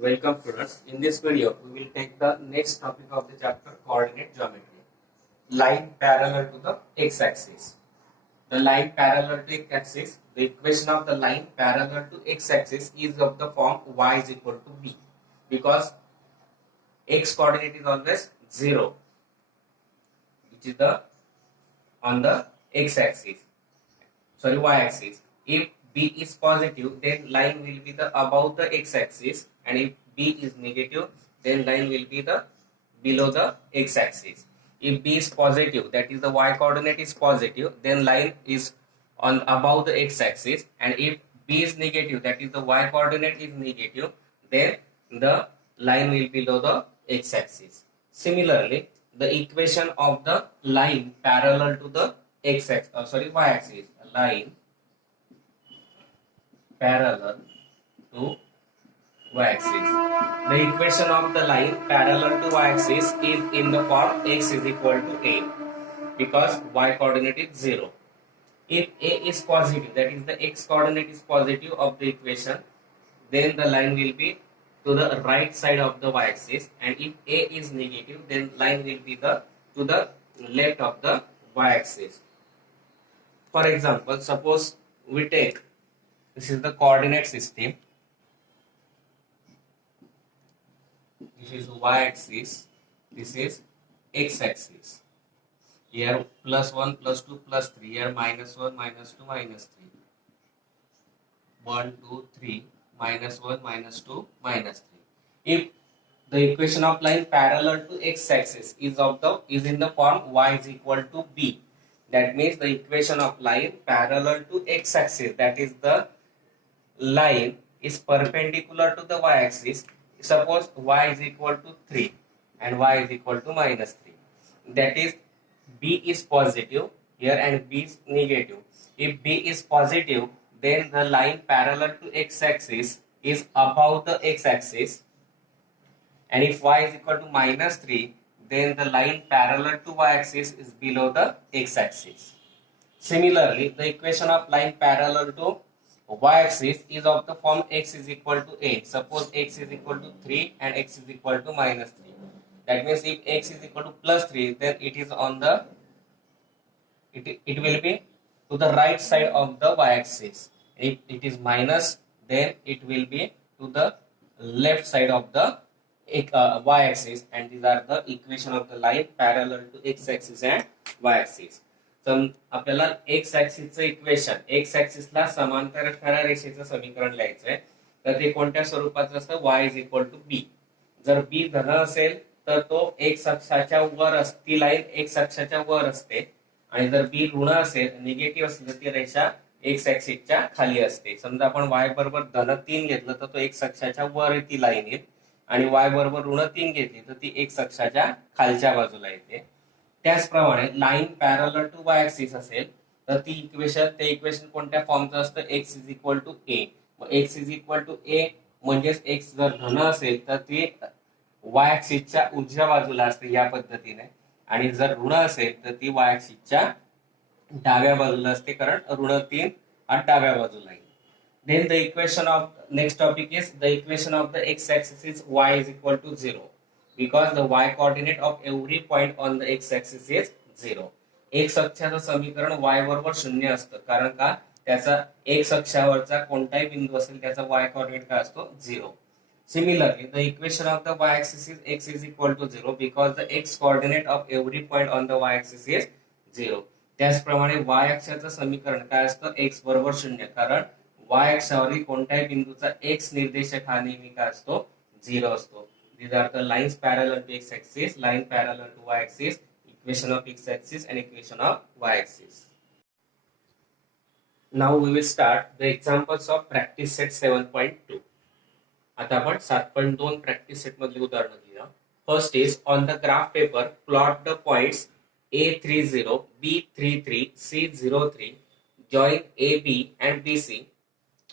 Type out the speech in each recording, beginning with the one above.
Welcome students. In this video, we will take the next topic of the chapter coordinate geometry. Line parallel to the x-axis. The line parallel to x-axis, the equation of the line parallel to x-axis is of the form y is equal to b. Because x coordinate is always 0, which is the on the x-axis. Sorry, y-axis. If b is positive, then line will be the above the x-axis, and if b is negative, then line will be the below the x-axis. If b is positive, that is the y coordinate is positive, then line is on above the x-axis, and if b is negative, that is the y coordinate is negative, then the line will be below the x-axis. Similarly, the equation of the line parallel to the y-axis, line parallel to y-axis. The equation of the line parallel to y-axis is in the form x is equal to a, because y coordinate is 0. If a is positive, that is the x coordinate is positive of the equation, then the line will be to the right side of the y-axis, and if a is negative, then line will be to the left of the y-axis. For example, suppose we take, this is the coordinate system. This is y-axis, this is x-axis. Here +1, +2, +3. Here -1, -2, -3. 1, 2, 3, -1, -2, -3. If the equation of line parallel to x-axis is in the form y is equal to b, that means the equation of line parallel to x-axis, that is the line is perpendicular to the y-axis. Suppose y is equal to 3 and y is equal to -3. That is b is positive here and b is negative. If b is positive, then the line parallel to x-axis is above the x-axis, and if y is equal to -3, then the line parallel to y-axis is below the x-axis. Similarly, the equation of line parallel to y-axis is of the form x is equal to a. Suppose x is equal to 3 and x is equal to -3. That means if x is equal to +3, then it is on the it will be to the right side of the y-axis. If it is minus, then it will be to the left side of the y-axis, and these are the equation of the line parallel to x-axis and y-axis. आपल्याला x ऍक्सिसचं equation, x ऍक्सिसला समांतर असणाऱ्या रेषेचं समीकरण लिहायचंय, तर ते कोणत्या स्वरूपाचं असतं? y is equal to B. जर बी धन असेल तर तो एक्स अक्षाच्या वर असती, लाईन एक्स अक्षाच्या वर असते, आणि जर बी ऋण असेल, निगेटिव्ह असेल, तर ती रेषा एक्स ऍक्सिसच्या खाली असते. समजा आपण y बरोबर -3 घेतलं तर तो एक्स अक्षाच्या वर ती लाईन येईल, आणि y बरोबर ऋण 3 घेतली तर ती एक्स अक्षाच्या खालच्या बाजूला येते. त्याचप्रमाणे line parallel to Y axis असेल तर ती इक्वेशन कोणत्या फॉर्मचं असतं? X is equal to A. X is equal to A म्हणजेच एक्स जर धन असेल तर ती वाय ऍक्सिसच्या उजव्या बाजूला असते या पद्धतीने, आणि जर ऋण असेल तर ती वाय ऍक्सिसच्या डाव्या बाजूला असते, कारण ऋण 3 हा डाव्या बाजूला येईल. Then the equation of next topic is the equation of the x-axis is y is equal to 0. Because the y coordinate of every point on the x-axis is 0. x अक्षाचं समीकरण y बरोबर 0 असतं, कारण का? त्याचा x अक्षावरचा कोणताही बिंदू असेल त्याचा y coordinate काय असतो? 0. Similarly, the equation of the y-axis is x is equal to 0 because the x coordinate of every point on the y-axis is 0. त्याचप्रमाणे y अक्षाचं समीकरण काय असतं? x बरोबर 0, कारण y अक्षावरील कोणत्याही बिंदूचा x निर्देशक हा नेहमी काय असतो? 0 असतो. These are the lines parallel to x-axis, line parallel to y-axis, equation of x-axis and equation of y-axis. Now we will start the examples of practice set 7.2. आता आपण 7.2 practice set मधली उदाहरणं घेऊया. First is on the graph paper plot the points A30, B33, C03 join AB and BC.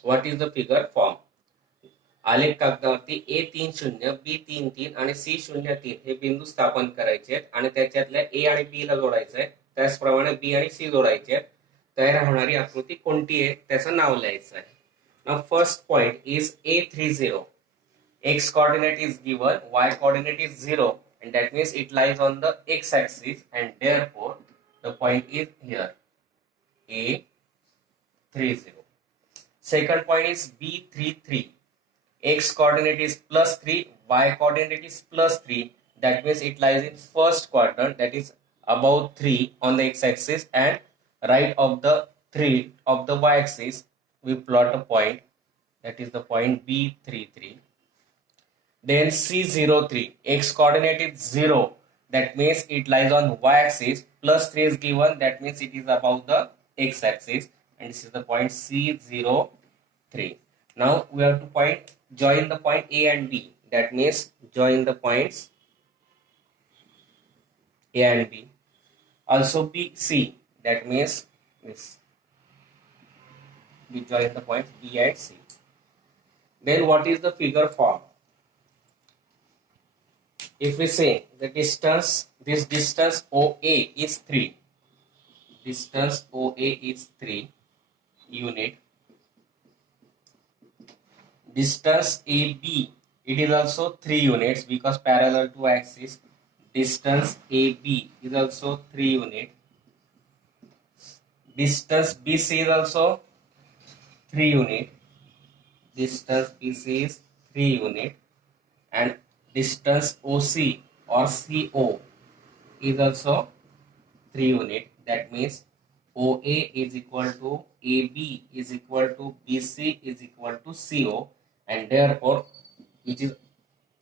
What is the figure form? आलेख कागदावरती A30, B33 आणि C03 हे बिंदू स्थापन करायचे आहेत, आणि त्याच्यातल्या A आणि B ला जोडायचं आहे. त्याचप्रमाणे B आणि C जोडायचे आहेत. तयार होणारी आकृती कोणती आहे त्याचं नाव लिहायचं आहे. Now first point is A30. X coordinate is given, Y coordinate is 0, and that means it lies on the X axis, and therefore the point is here, A 30. Second point is B 33. X coordinate is plus 3, Y coordinate is plus 3. That means it lies in first quadrant, that is above 3 on the X axis, and right of the 3 of the Y axis we plot a point, that is the point B33. Then C03, X coordinate is 0, that means it lies on Y axis, plus 3 is given, that means it is above the X axis, and this is the point C03. Now we have to join the point A and B, that means join the points A and B. Also B, C, that means this, we join the points B and C. Then what is the figure form? If we say the distance, this distance OA is 3. Distance OA is 3 unit. Distance AB, it is also 3 units because parallel to axis. Distance AB is also 3 unit. Distance BC is also 3 unit. Distance BC is 3 unit. And distance OC or CO is also 3 unit. That means OA is equal to AB is equal to BC is equal to CO, and therefore which is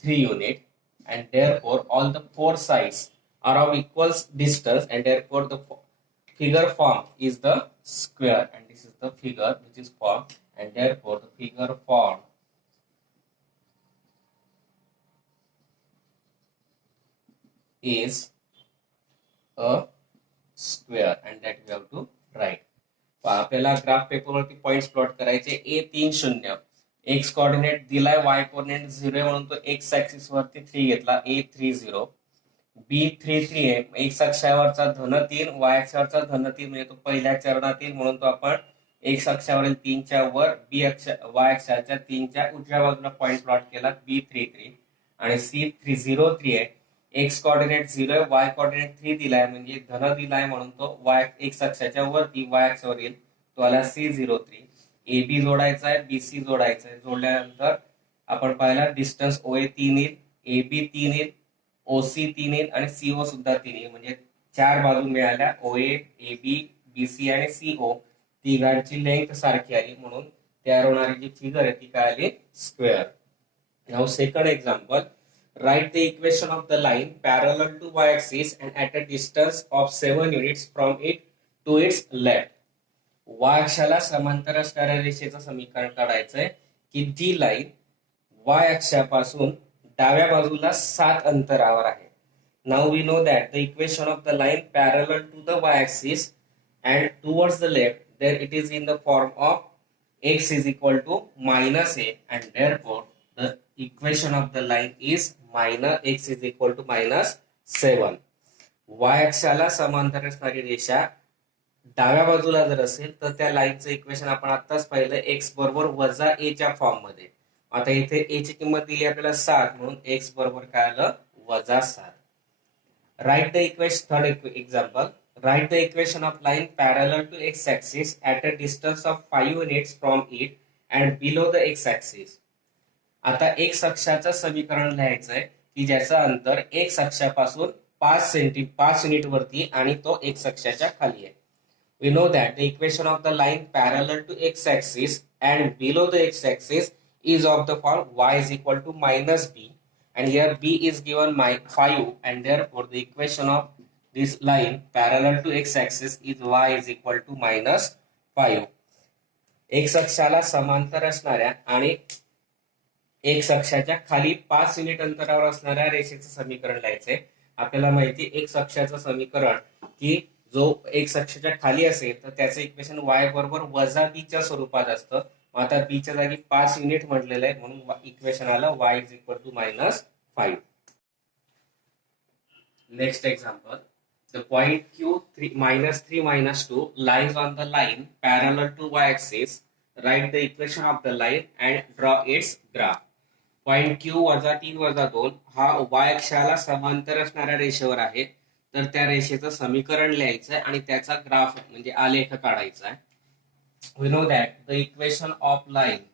3 unit, and therefore all the four sides are of equal distance, and therefore the figure form is the square, and this is the figure which is formed, and therefore the figure form is a square, and that we have to write. आपल्याला graph पेपरवरती points plot करायचे. A30 x coordinate दिलाय, वाय coordinate 0 म्हणून तो x axis वरती 3 घेतला, A30. B33 आहे, x अक्षावरचा -3, वाय अक्षावरचा -3, म्हणजे तो पहिल्या चरणातील, म्हणून तो आपण एक्स अक्षावरील 3 च्या वर, वाय अक्षाच्या 3 च्या उजव्या बाजूला पॉइंट प्लॉट केला B33. आणि C303 आहे, एक्स कोऑर्डिनेट 0 आहे, वाय कोऑर्डिनेट 3 दिलाय, म्हणजे धन दिलाय म्हणून तो वाय एक्स अक्षाच्या वरती वाय अक्षावर येईल, तो आला C03. AB जोडायचा आहे, BC जोडायचा आहे. जोडल्यानंतर आपण पाहिला डिस्टन्स OA 3 येईल, AB 3 येईल, OC 3 येईल, आणि CO सुद्धा 3 येईल. म्हणजे 4 बाजू मिळाल्या, OA, AB, BC आणि CO. तिघांची लेंथ सारखी आली, म्हणून तयार होणारी जी फिगर आहे ती काय आली, square. Now second example, write the equation of the line parallel to y-axis and at a distance of 7 units from it to its left. y अक्षाला समांतर असणाऱ्या रेषेचं समीकरण काढायचंय की जी लाईन y अक्षापासून डाव्या बाजूला 7 अंतरावर आहे. Now we know that the equation of the line parallel to the y-axis and towards the left, there it is in the form of x is equal to minus a, and therefore the equation of the line is minus x is equal to -7. y अक्षाला समांतर असणारी रेषा डाव्या बाजूला जर असेल तर त्या लाईनचं इक्वेशन आपण आताच पाहिलं, x बरोबर वजा a च्या फॉर्म मध्ये. आता इथे a ची किंमत दिली आपल्याला 7, म्हणून x बरोबर काय आलं, -7. Write the equation. Third example, write the equation of line parallel to x axis at a distance of 5 units from it and below the x axis. आता x अक्षाचं समीकरण लिहायचंय की ज्याचं अंतर x अक्षापासून 5 युनिट वरती आणि तो x अक्षाच्या खाली आहे. We know that the equation of the line parallel to x axis and below the x axis is of the form y is equal to -b, and here b is given 5, and therefore the equation of this line parallel to x axis is y is equal to -5. x अक्षाला समांतर असणाऱ्या आणि x अक्षाच्या खाली 5 unit अंतरावर असणाऱ्या रेषेचं समीकरण लिहायचंय. आपल्याला माहिती x अक्षाचं समीकरण की जो x अक्षाच्या खाली असेल तर त्याचं इक्वेशन y बरोबर -b च्या स्वरूपात असतं. आता b च्या जागी 5 युनिट म्हटलेलं आहे, म्हणून इक्वेशन आलं y is equal to -5. Next example, the point q -3 -2 lies on the line parallel to y axis. Write the equation of the line and draw its graph. Point Q वजा 3 वजा 2 हा y अक्षाला समांतर असणाऱ्या रेषेवर आहे. तर त्या रेषेचं समीकरण लिहायचं आहे आणि त्याचा ग्राफ म्हणजे आलेख काढायचा आहे. We know that the equation of line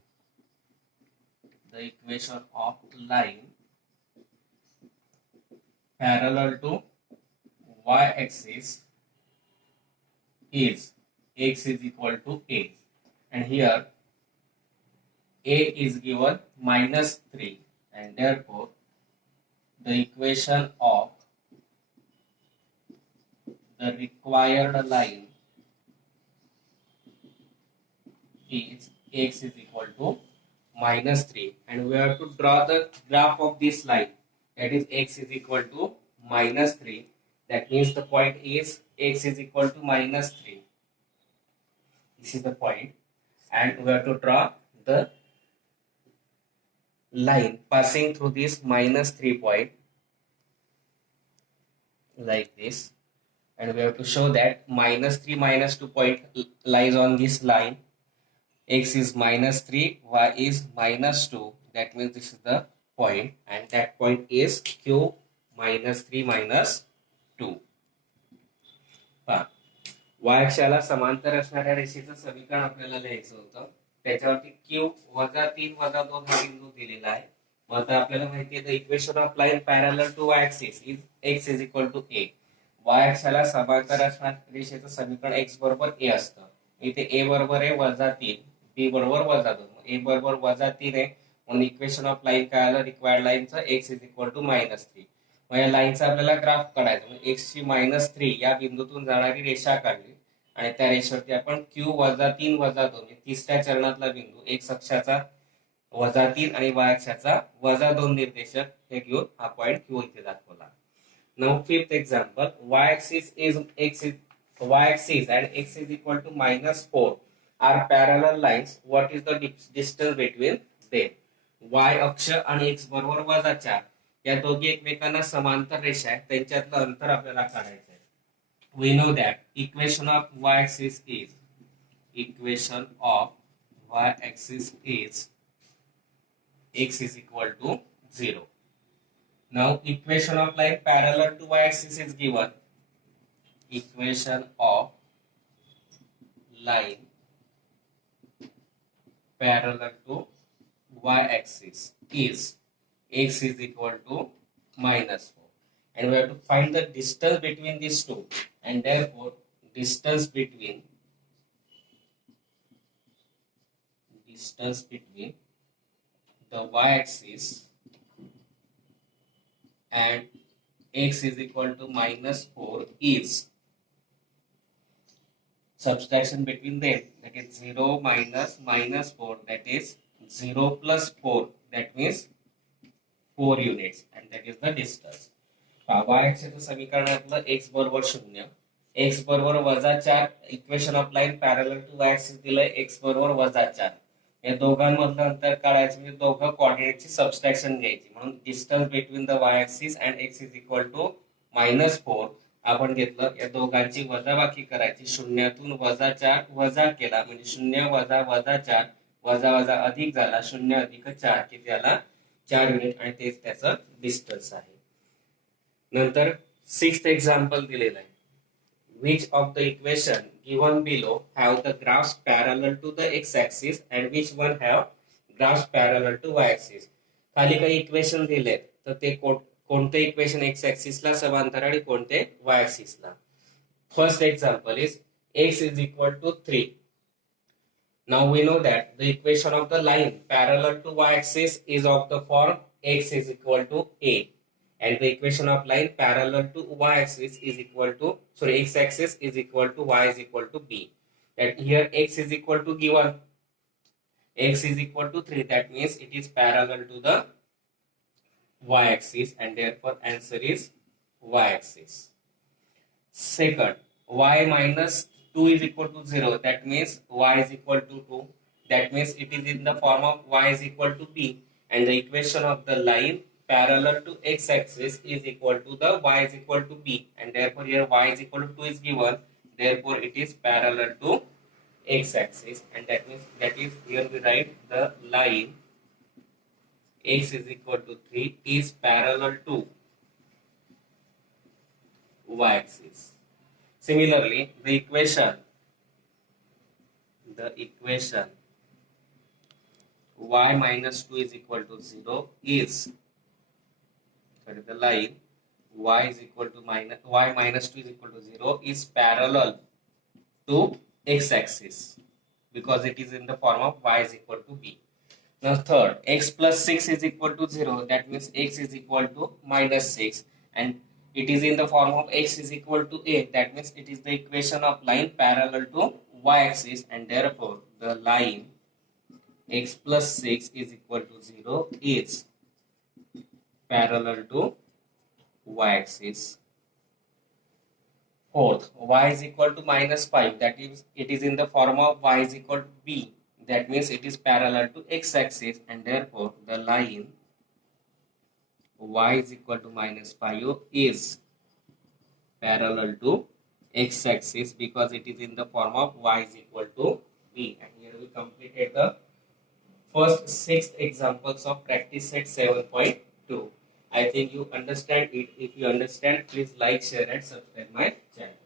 parallel to y axis is x is equal to a, and here a is given -3, and therefore the equation of the required line is x is equal to -3, and we have to draw the graph of this line, that is x is equal to -3. That means the point is x is equal to -3. This is the point, and we have to draw the line passing through this -3 point like this, and we have to show that -3 -2 point lies on this line. X is -3, y is -2. That means this is the point, and that point is Q -3 -2. y अक्षाला समांतर असणाऱ्या रेषेचं समीकरण आपल्याला लिहायचं होतं. त्याच्यावरती Q वजा 3 वजा 2 हा बिंदू दिलेला आहे. मग आता आपल्याला माहिती आहे the equation of line parallel to y axis is x is equal to a. y अक्षाला समांतर असणाऱ्या रेषेचं समीकरण x बरोबर a असतं. इथे a बरोबर आहे -3, b बरोबर -2, a बरोबर -3 आहे. म्हणून इक्वेशन ऑफ लाईन काय आलं, रिक्वायर्ड लाईनचं x इज इक्वल टू -3. मग या लाईनचा आपल्याला ग्राफ काढायचा. म्हणजे x ची -3 या बिंदूतून जाणारी रेषा काढली आणि त्या रेषेवरती आपण Q वजा 3 वजा 2 तिसऱ्या चरणातला बिंदू x अक्षाचा -3 आणि y अक्षाचा -2 निर्देशक हे घेऊन हा पॉइंट Q इथे दाखवला. Now fifth example, y axis and x is equal to -4 are parallel lines. What is the distance between them? y अक्ष आणि x बरोबर -4 या दोघी एकमेकांना समांतर रेषा आहेत, त्यांच्यातलं अंतर आपल्याला काढायचं आहे. We know that equation of y-axis is x is equal to 0. Now equation of line parallel to y-axis is given. Equation of line parallel to y-axis is x is equal to -4, and we have to find the distance between these two, and therefore distance between the y-axis and x is equal to -4 is subtraction between them, that is 0 minus -4, that is 0 plus 4, that means 4 units, and that is the distance. y अक्षाचं समीकरणातलं x बरोबर 0, x बरोबर -4, equation of line parallel to y axis दिलंय x बरोबर -4. या दोघांमधलं अंतर काढायचं म्हणजे दोघं कोऑर्डिनेटची subtraction घ्यायची. म्हणून distance between the y axis and x is equal to -4 आपण घेतलं. या दोघांची वजाबाकी करायची. शून्यातून -4 वजा केला म्हणजे 0 वजा -4 वजा वजा अधिक झाला. 0 अधिक 4 किती आला, 4 युनिट, आणि तेच त्याचं डिस्टन्स आहे. नंतर सिक्स्थ एक्झाम्पल दिलेलं आहे. Which of the equation given below have the graphs parallel to the x-axis and which one have graphs parallel to y-axis? खाली काही इक्वेशन दिले तर ते कोणते इक्वेशन x axis ला समांतर आणि कोणते y axis ला. First example is x is equal to 3. Now we know that the equation of the line parallel to y axis is of the form x is equal to a, and the equation of line parallel to y axis is equal to x axis is equal to y is equal to b. That here x is equal to given x is equal to 3, that means it is parallel to the y axis, and therefore answer is y axis. Second, y minus 2 is equal to 0, that means y is equal to 2, that means it is in the form of y is equal to b, and the equation of the line parallel to x axis is equal to the y is equal to b, and therefore here y is equal to 2 is given, therefore it is parallel to x axis, and that means that is here we write the line x is equal to 3 is parallel to y-axis. Similarly, the equation y minus 2 is equal to 0 is, the line y is equal to y minus 2 is equal to 0 is parallel to x-axis because it is in the form of y is equal to b. Now third, x plus 6 is equal to 0, that means x is equal to minus 6, and it is in the form of x is equal to a, that means it is the equation of line parallel to y-axis, and therefore the line x plus 6 is equal to 0 is parallel to y-axis. Fourth, y is equal to minus 5, that is it is in the form of y is equal to b, that means it is parallel to x-axis, and therefore the line y is equal to minus 5 is parallel to x-axis because it is in the form of y is equal to b. And here we completed the first 6 examples of practice set 7.2. I think you understand it. If you understand, please like, share and subscribe my channel.